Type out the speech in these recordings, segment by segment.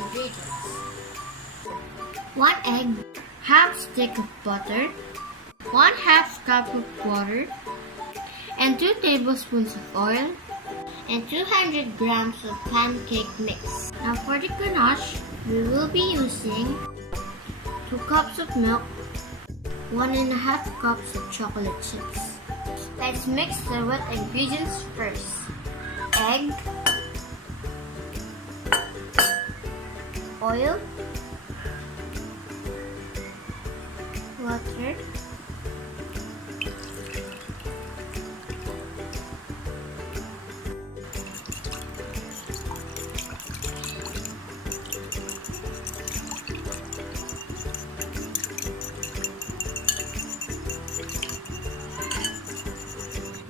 ingredients: 1 egg, half stick of butter, 1/2 cup of water, and 2 tablespoons of oil, and 200 grams of pancake mix. Now for the ganache, we will be using 2 cups of milk, 1.5 cups of chocolate chips. Let's mix the wet ingredients first. Egg, oil, water,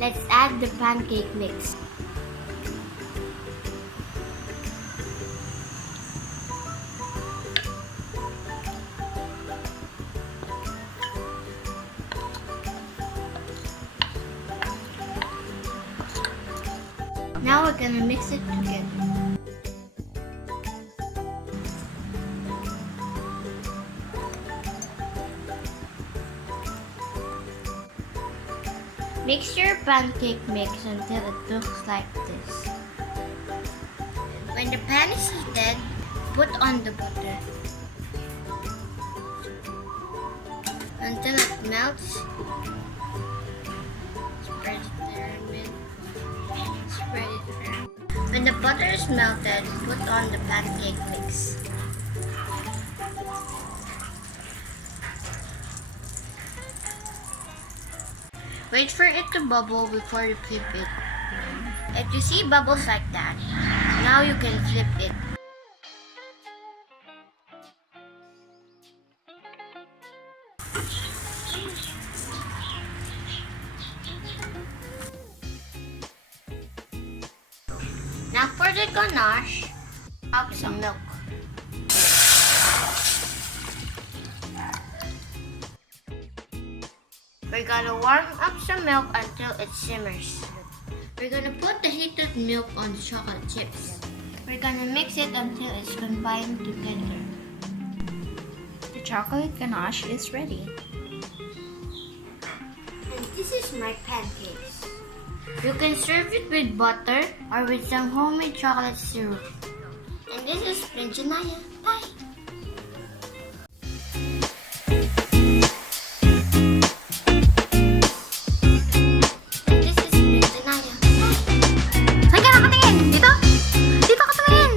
let's add the pancake mix. Now we're gonna mix it together. Mix your pancake mix until it looks like this. When the pan is heated, put on the butter until it melts. Spread it around. When the butter is melted, put on the pancake mix. Wait for it to bubble before you flip it. If you see bubbles like that, now you can flip it. Now for the ganache, add some milk. We're gonna warm up some milk until it simmers. We're gonna put the heated milk on the chocolate chips. We're gonna mix it until it's combined together. The chocolate ganache is ready. And this is my pancakes. You can serve it with butter or with some homemade chocolate syrup. And this is Janaya. Bye! Saan ka nakatingin? Dito? Dito ka tumingin!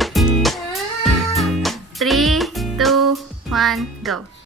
3, 2, 1, go!